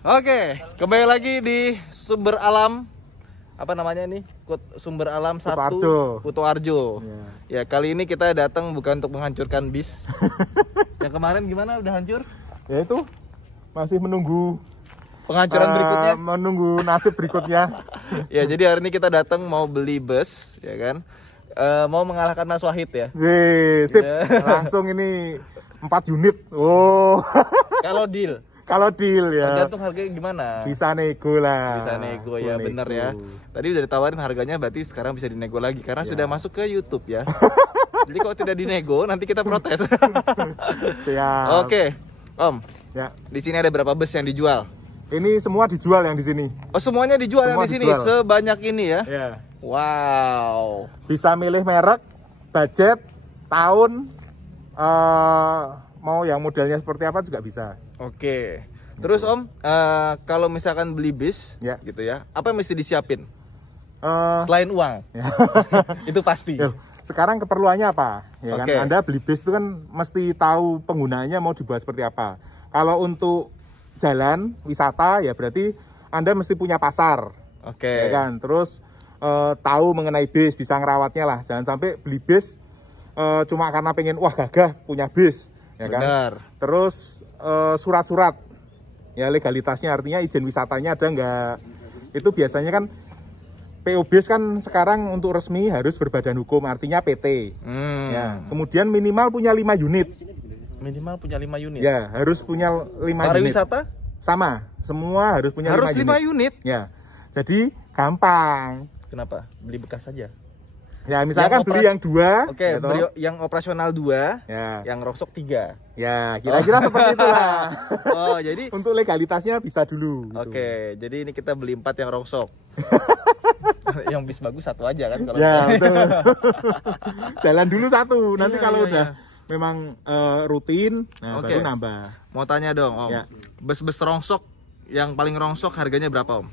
Oke, kembali lagi di Sumber Alam. Apa namanya nih? Sumber Alam 1 Kuto Arjo. Ya, kali ini kita datang bukan untuk menghancurkan bis. Yang kemarin gimana? Udah hancur? Ya itu masih menunggu penghancuran berikutnya. Menunggu nasib berikutnya. Ya, jadi hari ini kita datang mau beli bus, ya kan? Mau mengalahkan Mas Wahid ya. Sip. Langsung ini 4 unit. Oh. Kalau deal. Kalau deal ya. Tergantung harganya gimana. Bisa nego lah. Bisa nego ya, bener ya. Tadi udah ditawarin harganya, berarti sekarang bisa dinego lagi karena sudah masuk ke YouTube ya. Jadi kalau tidak dinego nanti kita protes. Siap. Oke, Om. Ya. Di sini ada berapa bus yang dijual? Ini semua dijual yang di sini. Oh, semuanya dijual semua yang di sini sebanyak ini ya? Ya. Wow. Bisa milih merek, budget, tahun, mau yang modelnya seperti apa juga bisa. Oke. Terus Om, kalau misalkan beli bis, ya, gitu ya, apa yang mesti disiapin? Selain uang, ya. Itu pasti. Sekarang keperluannya apa? Ya kan? Okay. Anda beli bis itu kan mesti tahu penggunaannya mau dibuat seperti apa. Kalau untuk jalan wisata ya berarti Anda mesti punya pasar. Oke. Ya kan? Terus tahu mengenai bis, bisa ngerawatnya lah. Jangan sampai beli bis cuma karena pengen wah gagah punya bis. Ya kan? Benar. Terus surat-surat ya legalitasnya, artinya izin wisatanya ada nggak, itu biasanya kan PO bis kan sekarang untuk resmi harus berbadan hukum, artinya PT. Ya, kemudian minimal punya 5 unit. Minimal punya 5 unit. Ya, harus punya 5 unit. Pariwisata sama, semua harus punya 5 unit. Ya, jadi gampang. Kenapa? Beli bekas saja. Ya, misalkan beli yang 2. Oke, beli yang operasional 2, ya, yang rongsok 3. Ya, kira-kira seperti itulah. Oh, jadi untuk legalitasnya bisa dulu. Oke, jadi ini kita beli 4 yang rongsok. Yang bis bagus 1 aja kan kalau. Ya, betul. Jalan dulu 1, nanti kalau udah memang rutin, nah baru nambah. Mau tanya dong, Om. Ya. Bus-bus rongsok yang paling rongsok harganya berapa, Om?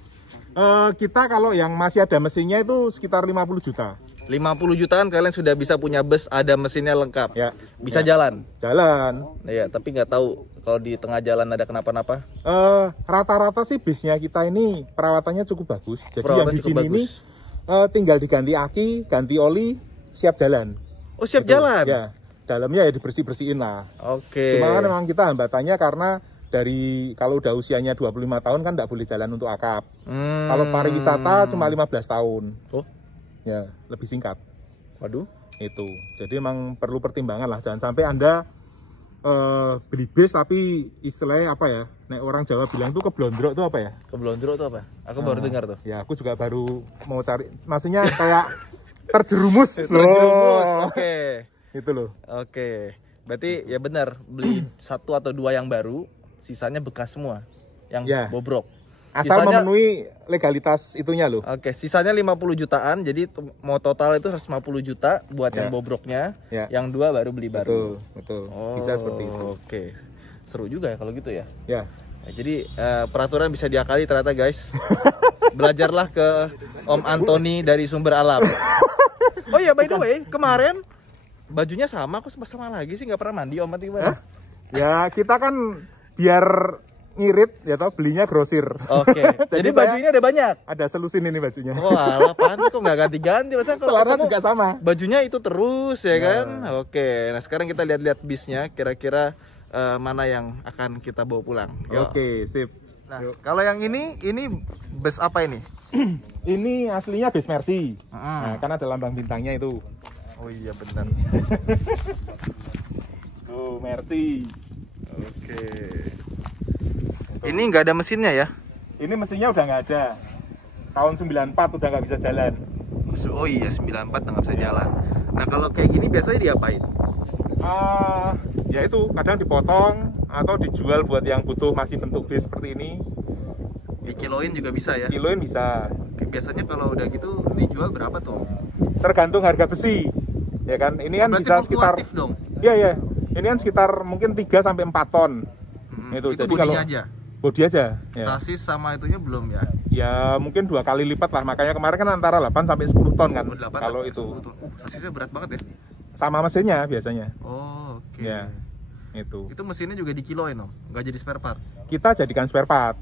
Kita kalau yang masih ada mesinnya itu sekitar 50 juta. 50 jutaan kalian sudah bisa punya bus, ada mesinnya lengkap. Ya. Bisa jalan. Jalan. Ya, tapi nggak tahu kalau di tengah jalan ada kenapa-napa. Rata-rata sih bisnya kita ini perawatannya cukup bagus. Jadi yang di sini ini tinggal diganti aki, ganti oli, siap jalan. Oh, siap jalan. Ya. Dalamnya ya dibersih-bersihin lah. Oke. Cuma kan memang kita hambatannya karena dari kalau udah usianya 25 tahun kan nggak boleh jalan untuk akap. Kalau pariwisata cuma 15 tahun. Oh. Ya, lebih singkat. Waduh. Itu. Jadi emang perlu pertimbangan lah. Jangan sampai Anda beli bis tapi istilahnya apa ya? Nek orang Jawa bilang tuh keblondrok tuh apa ya? Keblondrok tuh apa? Aku baru dengar tuh. Ya, aku juga baru mau cari. Maksudnya kayak terjerumus. Terjerumus. Oke. Itu loh. Oke. Berarti ya benar, beli 1 atau 2 yang baru, sisanya bekas semua. Yang bobrok. Asal sisanya, memenuhi legalitas itunya loh. Oke, sisanya 50 jutaan. Jadi mau total itu 150 juta buat yang bobroknya. Yang 2 baru beli baru. Betul. Bisa seperti itu. Oke. Seru juga ya kalau gitu ya. Ya. Jadi peraturan bisa diakali ternyata guys. Belajarlah ke Om Antoni dari Sumber Alam. Oh ya, by the way, kemarin bajunya sama kok, sama lagi sih, nggak pernah mandi Om, mati gimana? Ya, kita kan biar ngirit ya toh, belinya grosir. Oke. Jadi bajunya ada banyak. Ada selusin ini bajunya. Wah, apaan kok nggak ganti-ganti? Masa kalau celana juga sama. Bajunya itu terus ya kan? Oke. Nah, sekarang kita lihat-lihat bisnya, kira-kira mana yang akan kita bawa pulang. Oke, sip. Nah, kalau yang ini bus apa ini? Ini aslinya bis Mercy. Nah, kan ada lambang bintangnya itu. Oh iya benar. Tuh, Mercy. Oke. Ini nggak ada mesinnya ya? Ini mesinnya udah nggak ada. Tahun 94 udah nggak bisa jalan. Oh iya, 94 nggak bisa jalan. Nah, kalau kayak gini biasanya diapain? Ya itu kadang dipotong atau dijual buat yang butuh masih bentuk bis seperti ini. Dikiloin juga bisa ya? Kiloin bisa. Biasanya kalau udah gitu dijual berapa tuh? Tergantung harga besi. Ya kan? Ini kan bisa sekitar dong. Iya. Ini kan sekitar mungkin 3 sampai 4 ton. Itu jadi bodinya kalau aja. Bodi aja. Ya. Sasis sama itunya belum ya? Ya mungkin 2 kali lipat lah. Makanya kemarin kan antara 8 sampai 10 ton kan. 8 kalau itu. Sasisnya berat banget ya? Sama mesinnya biasanya. Oh, oke. Ya. Itu mesinnya juga dikiloin Om? Nggak jadi spare part? Kita jadikan spare part.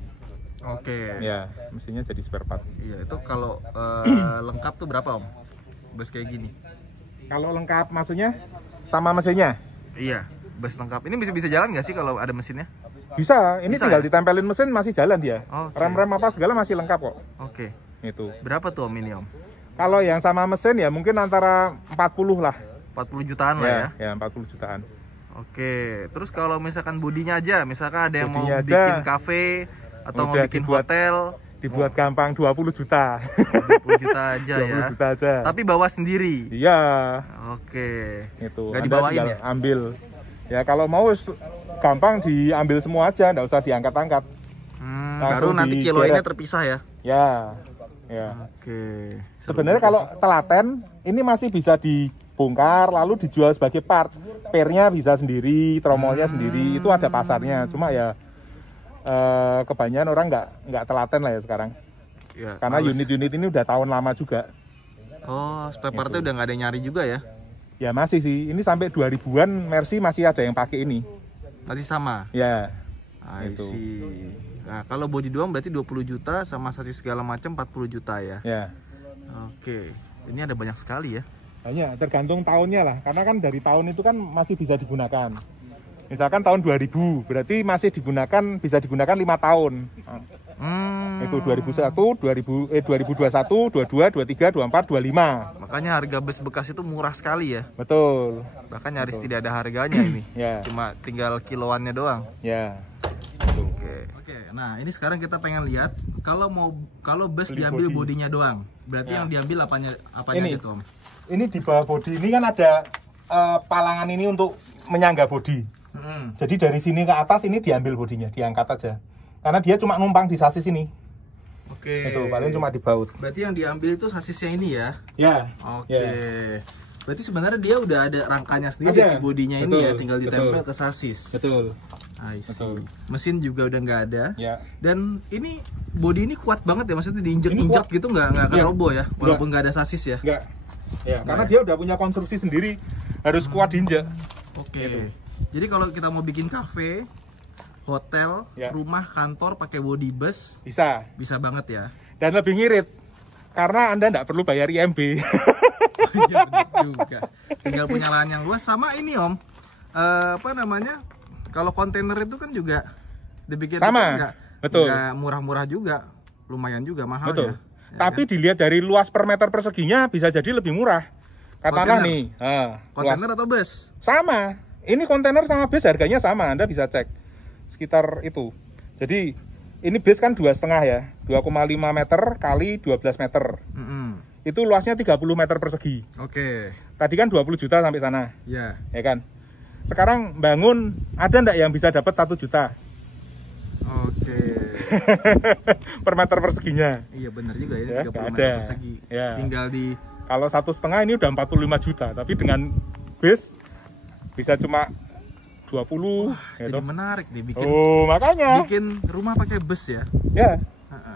Oke. Ya, mesinnya jadi spare part. Iya, itu kalau lengkap tuh berapa Om? Bus kayak gini. Kalau lengkap maksudnya sama mesinnya? Iya, bus lengkap. Ini bisa jalan nggak sih kalau ada mesinnya? Bisa, ini Bisa, tinggal ya? ditempelin mesin masih jalan dia. Oke. Rem-rem apa segala masih lengkap kok. Oke. Itu. Berapa tuh Om ini Om? Kalau yang sama mesin ya mungkin antara 40 lah. 40 jutaan lah ya. Ya, 40 jutaan. Oke. Terus kalau misalkan bodinya aja, misalkan ada yang mau Bodinya aja bikin kafe atau mau udah bikin dibuat- hotel, Dibuat gampang 20 juta. 20 juta aja 20 ya. juta aja. Tapi bawa sendiri. Iya, Oke. itu. Nggak Anda dibawain tinggal ya? ambil. Ya kalau mau gampang diambil semua aja, nggak usah diangkat-angkat. Baru Langsung nanti kiloinnya digeret. terpisah ya. Ya. Ya. Oke. Sebenarnya kalau telaten ini masih bisa dibongkar lalu dijual sebagai part. Pernya bisa sendiri, tromolnya sendiri, itu ada pasarnya. Cuma ya kebanyakan orang nggak telaten lah ya sekarang. Ya, Karena males. unit-unit ini udah tahun lama juga. Oh, spare partnya udah nggak ada yang nyari juga ya? Ya masih sih, ini sampai 2000-an Mercy masih ada yang pakai ini. Masih sama. Ya, I Itu. see. Nah, kalau body doang berarti 20 juta sama sasis segala macam 40 juta ya. ya. Oke. Ini ada banyak sekali ya. Banyak, tergantung tahunnya lah. Karena kan dari tahun itu kan masih bisa digunakan. Misalkan tahun 2000, berarti masih digunakan, bisa digunakan 5 tahun. Itu 2001, 2021, 22, 23, 24, 25. Makanya harga bus bekas itu murah sekali ya. Betul. Bahkan nyaris tidak ada harganya ini. Ya, Cuma tinggal kiloannya doang. ya. Oke. Nah, ini sekarang kita pengen lihat kalau bus Beli diambil body. bodinya doang. Berarti Ya. yang diambil apanya Ini. aja tuh, Om? Ini di bawah bodi ini kan ada palangan ini untuk menyangga bodi. Jadi dari sini ke atas ini diambil bodinya, diangkat aja. Karena dia cuma numpang di sasis ini. Oke. Itu paling cuma di baut. Berarti yang diambil itu sasisnya ini ya. Ya. Oke. Berarti sebenarnya dia udah ada rangkanya sendiri Ada. si bodinya ini Betul, ya, tinggal ditempel betul. ke sasis. Betul. I see. Betul. Mesin juga udah nggak ada. Ya. Dan ini bodi ini kuat banget ya, maksudnya diinjek-injek Ini kuat. gitu nggak akan Iya. roboh ya, walaupun nggak ada sasis ya. Enggak. Ya, karena Nah. dia udah punya konstruksi sendiri, harus kuat diinjak. Oke. Jadi kalau kita mau bikin kafe, hotel, Ya. rumah, kantor pakai body bus Bisa. bisa banget ya. Dan lebih ngirit. Karena Anda enggak perlu bayar IMB. Iya bener juga. Tinggal punya lahan yang luas. Sama ini Om, apa namanya? Kalau kontainer itu kan juga dibikin Sama, nggak betul. nggak murah-murah juga, lumayan juga mahal Betul. ya. Ya Tapi kan? dilihat dari luas per meter perseginya bisa jadi lebih murah. Katakanlah Kontainer. nih, Kontainer atau bus? sama. Ini kontainer sama bus harganya sama, Anda bisa cek sekitar itu. Jadi ini bus kan 2,5 ya, 2,5 meter kali 12 meter. Itu luasnya 30 meter persegi. Oke. Tadi kan 20 juta sampai sana, Ya. ya kan? Sekarang bangun, ada enggak yang bisa dapat 1 juta Oke. per meter perseginya? Iya benar juga ya, Ya, 30 nggak meter ada. persegi. Ya. Tinggal di Kalau 1,5 ini udah 45 juta, tapi dengan bus bisa cuma 20 jadi gitu. menarik nih bikin Oh, makanya. bikin rumah pakai bus ya. Ya,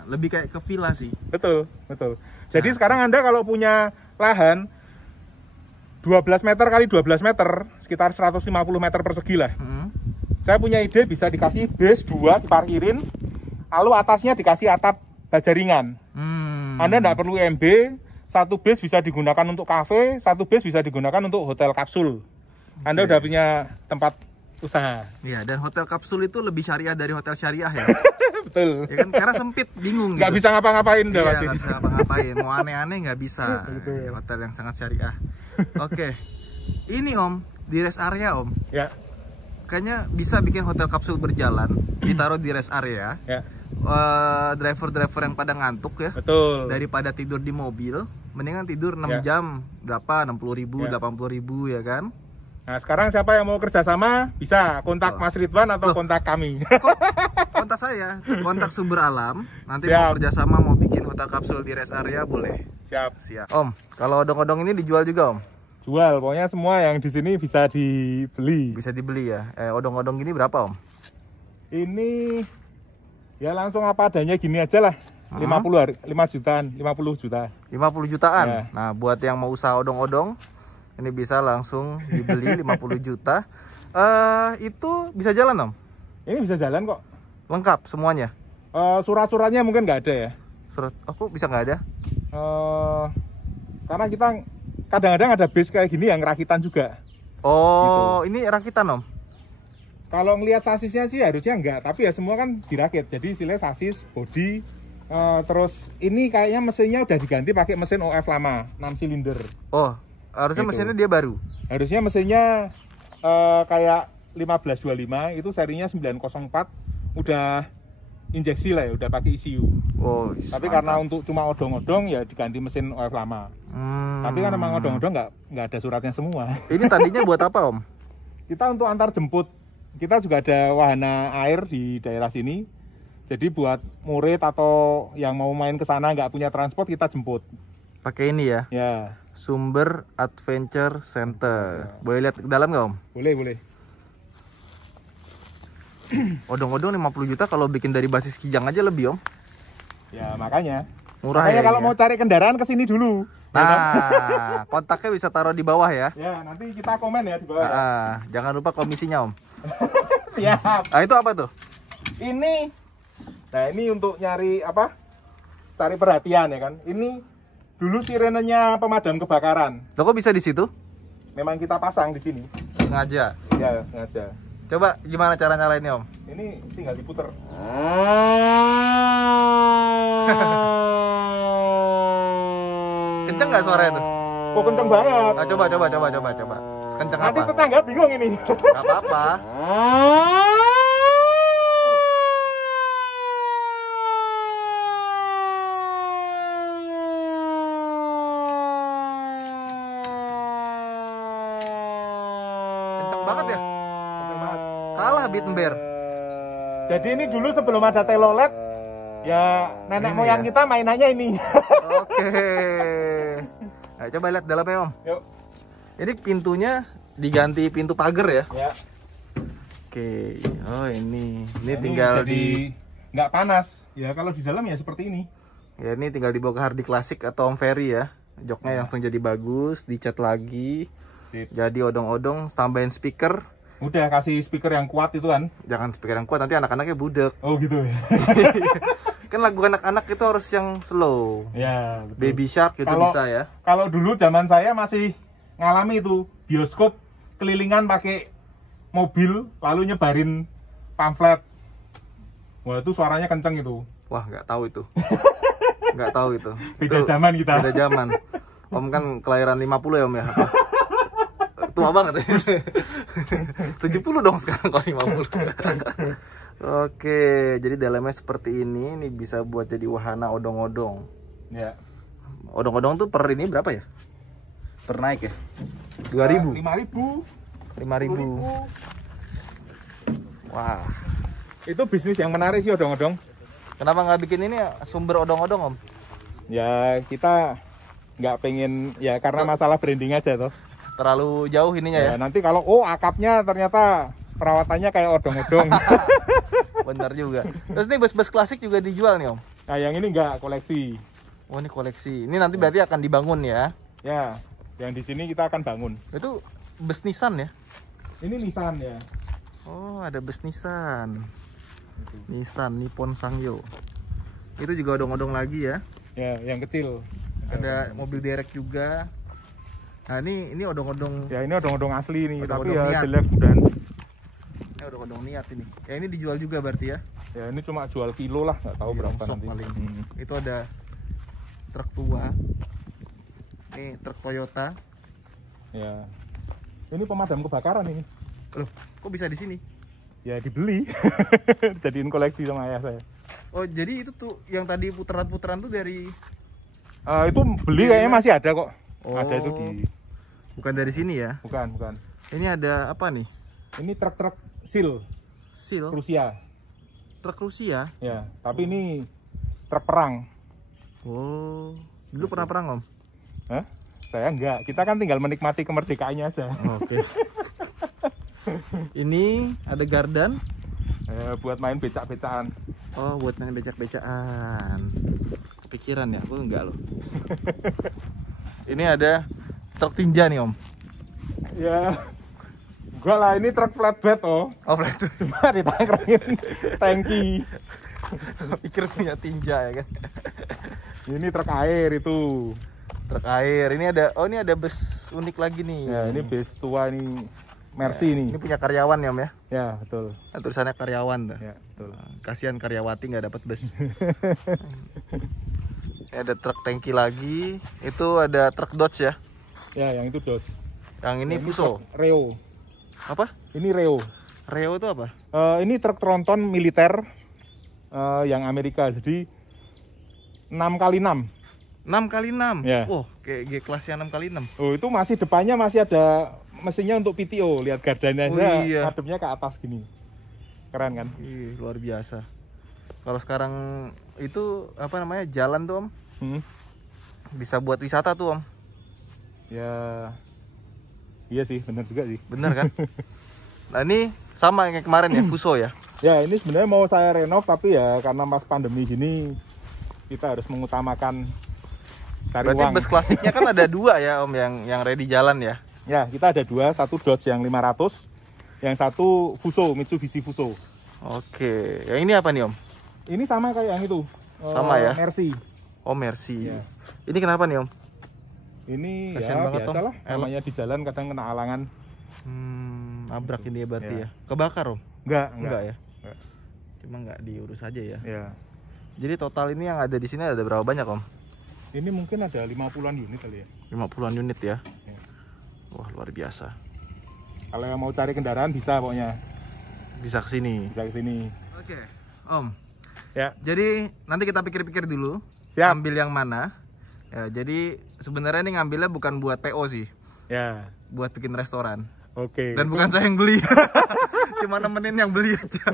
Lebih kayak ke villa sih. betul, betul. Jadi sekarang Anda kalau punya lahan 12 meter kali 12 meter, sekitar 150 meter persegi lah. Saya punya ide bisa dikasih bus 2 diparkirin, lalu atasnya dikasih atap baja ringan. Anda nggak perlu MB, satu bus bisa digunakan untuk kafe, satu bus bisa digunakan untuk hotel kapsul. Anda udah punya tempat usaha. Iya, dan hotel kapsul itu lebih syariah dari hotel syariah ya. Betul. Ya kan, karena sempit, bingung Nggak gitu. bisa ngapa-ngapain Iya, udah pasti. nggak bisa ngapa-ngapain. Mau aneh-aneh nggak bisa. Betul. Ya, hotel yang sangat syariah. Oke. Ini Om, di rest area Om. Ya, Kayaknya bisa bikin hotel kapsul berjalan, ditaruh di rest area. ya, Driver-driver yang pada ngantuk ya. betul. Daripada tidur di mobil, mendingan tidur 6 Ya. jam, berapa? 60.000, Ya. 80.000 ya kan? Nah, sekarang siapa yang mau kerjasama bisa kontak Loh. Mas Ridwan atau Loh. kontak kami. Kontak saya, kontak Sumber Alam. Nanti Siap. mau kerjasama, mau bikin hotel kapsul di rest area boleh. Siap. Siap. Om, kalau odong-odong ini dijual juga Om? Jual, pokoknya semua yang di sini bisa dibeli. Bisa dibeli ya. Odong-odong gini berapa Om? Ini ya langsung apa adanya gini aja lah. 5 jutaan, 50 juta. 50 jutaan. Ya. Nah, buat yang mau usaha odong-odong, ini bisa langsung dibeli 50 juta. Itu bisa jalan Om? Ini bisa jalan kok. Lengkap semuanya? Surat-suratnya mungkin nggak ada ya. Surat aku bisa nggak ada? Karena kita kadang-kadang ada base kayak gini yang rakitan juga. Oh, ini rakitan Om? Kalau ngelihat sasisnya sih harusnya enggak, tapi ya semua kan dirakit. Jadi istilahnya sasis, body, terus ini kayaknya mesinnya udah diganti pakai mesin OF lama, 6 silinder. Oh, harusnya Gitu. mesinnya dia baru. Harusnya mesinnya kayak 1525 itu serinya 904 udah injeksi lah ya, udah pakai ECU. Oh, Tapi karena untuk cuma odong-odong ya diganti mesin OF lama. Tapi kan emang odong-odong nggak ada suratnya semua. Ini tadinya buat apa Om? Kita untuk antar jemput. Kita juga ada wahana air di daerah sini. Jadi buat murid atau yang mau main ke sana nggak punya transport kita jemput. Pakai ini ya? Ya, Sumber Adventure Center. Boleh lihat ke dalam nggak Om? boleh. Odong-odong 50 juta kalau bikin dari basis Kijang aja lebih Om. Ya makanya. Murah Makanya ya. kalau ini mau ya? cari kendaraan ke sini dulu. Ya kan? Nah, kontaknya bisa taruh di bawah ya. Ya, nanti kita komen ya di bawah. Ya. Jangan lupa komisinya Om. Siap. Ah, itu apa tuh? Ini. Nah, ini untuk nyari apa? Cari perhatian ya kan. Ini dulu sirenenya pemadam kebakaran. Lo kok bisa di situ? Memang kita pasang di sini. Sengaja. Ya, sengaja. Coba gimana cara nyalainnya Om? Ini tinggal diputer. Kenceng nggak suaranya tuh? Kok kenceng banget. Nah, coba. Kenceng Nanti apa? tetangga bingung ini. Gak apa-apa. Kenceng banget ya? Kenceng banget. Kalah beat ember. Jadi ini dulu sebelum ada telolet, ya nenek Ini moyang ya? kita mainannya ini. Oke. Ayo coba lihat dalamnya Om. Yuk. Ini pintunya diganti pintu pagar ya? Ya. Oke. Oh ini Nah, tinggal jadi nggak panas. Ya kalau di dalam ya seperti ini. Ya ini tinggal dibawa ke Hardy Classic atau Om Ferry ya. Joknya langsung jadi bagus, dicat lagi. Sip. Jadi odong-odong, tambahin speaker. Udah kasih speaker yang kuat itu kan. Jangan speaker yang kuat, nanti anak-anaknya budek. Oh gitu ya. Kan lagu anak-anak itu harus yang slow. Ya, betul. Baby Shark itu Kalau- bisa ya. Kalau dulu zaman saya masih ngalami itu bioskop kelilingan pakai mobil lalu nyebarin pamflet. Wah itu suaranya kenceng itu. Wah, nggak tahu itu. Nggak tahu itu. Beda Itu zaman kita. Beda zaman. Om kan kelahiran 50 ya Om ya? Apa? Tua banget ya. 70 dong sekarang kalau 50. Oke, jadi dalamnya seperti ini. Ini bisa buat jadi wahana odong-odong. Ya. Odong-odong tuh per ini berapa ya? Per naik ya? 2000, 5.000. 5000. Wah, Itu bisnis yang menarik sih odong-odong. kenapa nggak bikin ini ya, sumber odong-odong Om? Ya kita nggak pengen ya karena masalah branding aja toh. Terlalu jauh ininya ya? Ya, nanti kalau akapnya ternyata perawatannya kayak odong-odong. Benar juga. Terus nih bus-bus klasik juga dijual nih Om? Nah yang ini nggak koleksi. Oh ini koleksi. Ini nanti berarti akan dibangun ya? Ya, yang di sini kita akan bangun. Itu bus Nissan ya? Ini Nissan ya. Oh ada bus Nissan. Nissan Nippon Sangyo. Itu juga odong-odong lagi ya? Ya, yang kecil. Ada mobil derek juga. Nah ini odong-odong. Ya ini odong-odong asli nih, tapi Odong-odong ya niat. jelek dan Ini odong-odong niat ini. Ya ini dijual juga berarti ya? ya ini cuma jual kilo lah, nggak tahu Iya, berapa sok nanti. paling. Hmm. Itu ada truk tua. Ini truk Toyota. Ya. Ini pemadam kebakaran ini. Loh, kok bisa di sini? Ya dibeli. Jadiin koleksi sama ayah saya. Oh, jadi itu tuh yang tadi putaran-putaran tuh dari Itu beli kayaknya masih ada kok. Oh. Ada itu di bukan dari sini ya? bukan. Ini ada apa nih? Ini truk-truk SEAL Seal, Rusia. truk Rusia. Ya, tapi ini truk perang. Oh, dulu pernah perang Om? Hah? Saya enggak. Kita kan tinggal menikmati kemerdekaannya aja. Oke. Ini ada gardan. Buat main becak-becakan. Oh, buat main becak-becakan. Kepikiran ya? Aku enggak loh. Ini ada truk tinja nih Om. Ya. Enggak lah, ini truk flatbed oh. Oh, itu. Cuma ditangkrangin tangki. Pikir punya tinja ya kan. Ini truk air itu. Truk air. Ini ada bus unik lagi nih. Ya, ini bus tua ini Mercy nih. Ini punya karyawan ya Om ya. Ya, betul. Nah, tulisannya karyawan dah. Ya, betul. Kasihan karyawati nggak dapat bus. Ini ada truk tangki lagi. Itu ada truk Dodge ya. Ya, yang itu Dodge. Yang ini Fuso. Reo. Apa? Ini Reo. Reo itu apa? Ini truk tronton militer yang Amerika. Jadi 6x6. 6x6. Ya. Oh, kayak G kelasnya 6x6. Oh, itu masih depannya masih ada mesinnya untuk PTO. Lihat gardanya aja, iya. ngadepnya ke atas gini. Keren kan? Ih, luar biasa. Kalau sekarang itu apa namanya? Jalan tuh Om. Bisa buat wisata tuh Om. Ya. Iya sih, benar juga sih. Bener kan? Nah, ini sama yang kemarin ya, Fuso ya. Ya, ini sebenarnya mau saya renov tapi ya karena pas pandemi gini kita harus mengutamakan cari Berarti uang. bus klasiknya kan ada 2 ya Om yang ready jalan ya. Ya, kita ada 2, satu Dodge yang 500, yang satu Fuso, Mitsubishi Fuso. Oke, yang ini apa nih Om? Ini sama kayak yang itu. Sama ya? Mercy. Oh, Mercy. Ya. Ini kenapa nih Om? Ini Kasian ya banget, Tom. biasalah, namanya di jalan kadang kena alangan. Nabrak ini ya berarti Ya. ya. Kebakar Om? Enggak ya. Enggak. Cuma nggak diurus aja ya. Ya. Jadi total ini yang ada di sini ada berapa banyak Om? Ini mungkin ada 50-an unit kali ya. 50-an unit ya. Ya. Wah, luar biasa. Kalau yang mau cari kendaraan bisa pokoknya. Bisa ke sini. Bisa ke sini. Oke, Om. Ya. Jadi nanti kita pikir-pikir dulu. Siap. Ambil yang mana? Ya, jadi sebenarnya ini ngambilnya bukan buat PO sih, Ya. buat bikin restoran. Oke. Dan bukan saya yang beli. Cuma nemenin yang beli aja.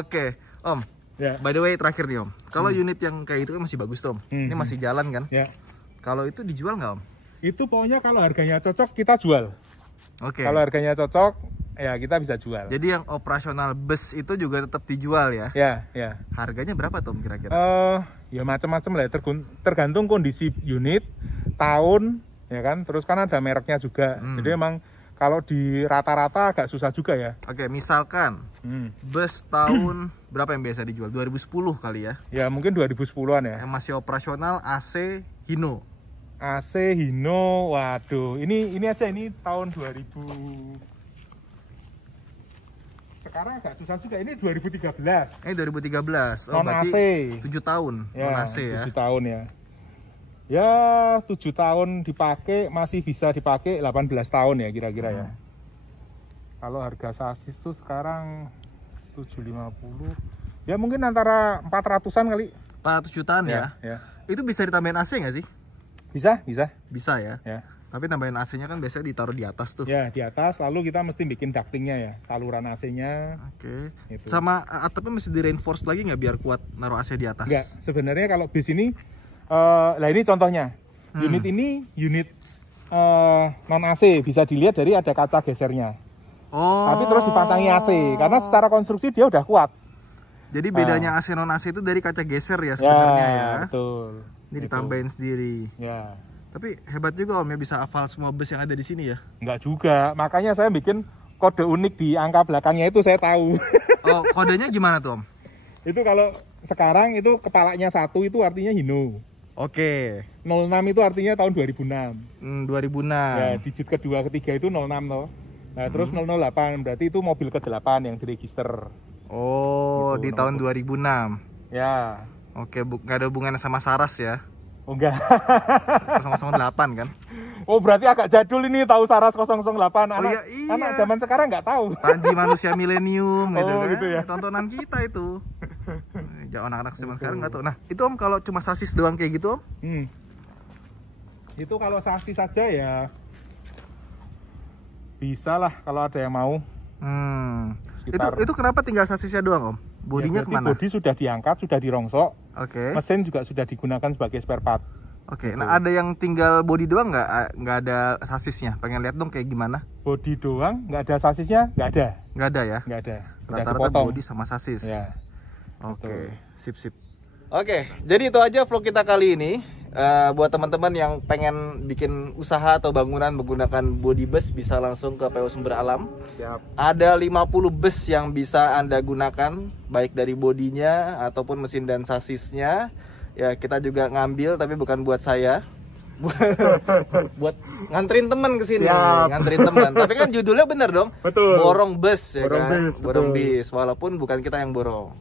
Oke, Om. Ya. By the way, terakhir nih Om. Kalau unit yang kayak itu kan masih bagus tuh Om. Ini masih jalan kan? Ya. Kalau itu dijual nggak Om? Itu pokoknya kalau harganya cocok kita jual. Oke. Kalau harganya cocok ya kita bisa jual. Jadi yang operasional bus itu juga tetap dijual ya? Ya. Harganya berapa tuh Om kira-kira? Ya macam-macam lah, tergantung kondisi unit, tahun, ya kan. Terus kan ada mereknya juga. Jadi emang kalau di rata-rata agak susah juga ya. Oke, misalkan bus tahun berapa yang biasa dijual? 2010 kali ya? Ya mungkin 2010-an ya. Yang masih operasional AC Hino. AC Hino, waduh, ini aja ini tahun 2000. Sekarang agak susah juga, ini 2013. Ini 2013. Oh, Non AC. berarti 7 tahun Ya, non AC ya. 7 tahun ya. Ya, 7 tahun dipakai, masih bisa dipakai 18 tahun ya kira-kira ya. Kalau harga sasis tuh sekarang 750. Ya mungkin antara 400-an kali. 400 jutaan ya. Ya. Itu bisa ditambahin AC nggak sih? Bisa. Bisa ya. Ya. Tapi tambahin AC-nya kan biasanya ditaruh di atas tuh. Ya, di atas lalu kita mesti bikin ductingnya ya, saluran AC-nya. Oke. Itu. Sama atapnya mesti di reinforce lagi nggak biar kuat naruh AC di atas? Enggak, sebenarnya kalau bis ini lah ini contohnya. Unit ini unit non AC, bisa dilihat dari ada kaca gesernya. Oh. Tapi terus dipasangi AC karena secara konstruksi dia udah kuat. Jadi bedanya AC non AC itu dari kaca geser ya sebenarnya ya. Betul. Ini ditambahin sendiri. Ya. Tapi hebat juga Om ya bisa hafal semua bus yang ada di sini ya. Enggak juga, makanya saya bikin kode unik di angka belakangnya itu saya tahu. Oh, kodenya gimana tuh Om? Itu kalau sekarang itu kepalanya 1 itu artinya Hino. Oke. 06 itu artinya tahun 2006. 2006. Ya, digit kedua ketiga itu 06 toh. Nah, terus 008 berarti itu mobil ke-8 yang diregister. Oh, Gitu, di tahun 2006. Ya. Oke, nggak ada hubungannya sama Saras ya. Oh enggak. 008 kan? Oh, berarti agak jadul ini tahu Saras 008. Iya. Anak zaman sekarang nggak tahu. Panji manusia milenium gitu Oh, kan. gitu ya. Tontonan kita itu. Jangan anak-anak zaman sekarang nggak tahu. Nah, itu Om kalau cuma sasis doang kayak gitu Om? Itu kalau sasis saja ya bisa lah kalau ada yang mau. Sekitar- Itu kenapa tinggal sasisnya doang Om? Bodinya berarti kemana? bodi sudah diangkat, sudah dirongsok. Oke. Mesin juga sudah digunakan sebagai spare part. Oke. Nah, ada yang tinggal bodi doang nggak ada sasisnya? Pengen lihat dong kayak gimana? Bodi doang, nggak ada sasisnya, nggak ada. Nggak ada ya? Nggak ada. Udah Rata-rata dipotong. bodi sama sasis. Ya. Oke, sip. Oke, jadi itu aja vlog kita kali ini. buat teman-teman yang pengen bikin usaha atau bangunan menggunakan body bus bisa langsung ke PO Sumber Alam. Siap. Ada 50 bus yang bisa Anda gunakan, baik dari bodinya ataupun mesin dan sasisnya. Ya, kita juga ngambil tapi bukan buat saya. Buat nganterin teman ke sini, Siap. nganterin teman. Tapi kan judulnya bener dong. Betul. Borong bus ya Borong kan. bis, Borong betul. bis, walaupun bukan kita yang borong.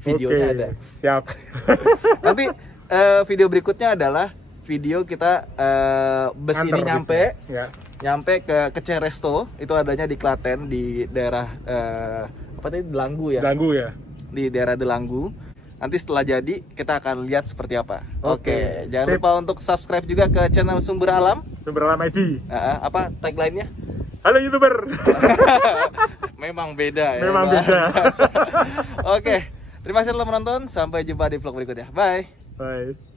Videonya Oke, ada. Siap. Nanti video berikutnya adalah video kita bus Antar ini nyampe busnya. Ya. nyampe ke Ceresto, itu adanya di Klaten di daerah apa tadi, Delanggu ya. Ganggu ya. Di daerah Delanggu. Nanti setelah jadi kita akan lihat seperti apa. Oke. Jangan Sip. lupa untuk subscribe juga ke channel Sumber Alam. Sumber Alam ID. Apa tagline-nya? Halo YouTuber. Memang beda ya. Memang luar beda. biasa. Oke, terima kasih telah menonton. Sampai jumpa di vlog berikutnya. Bye. Bye.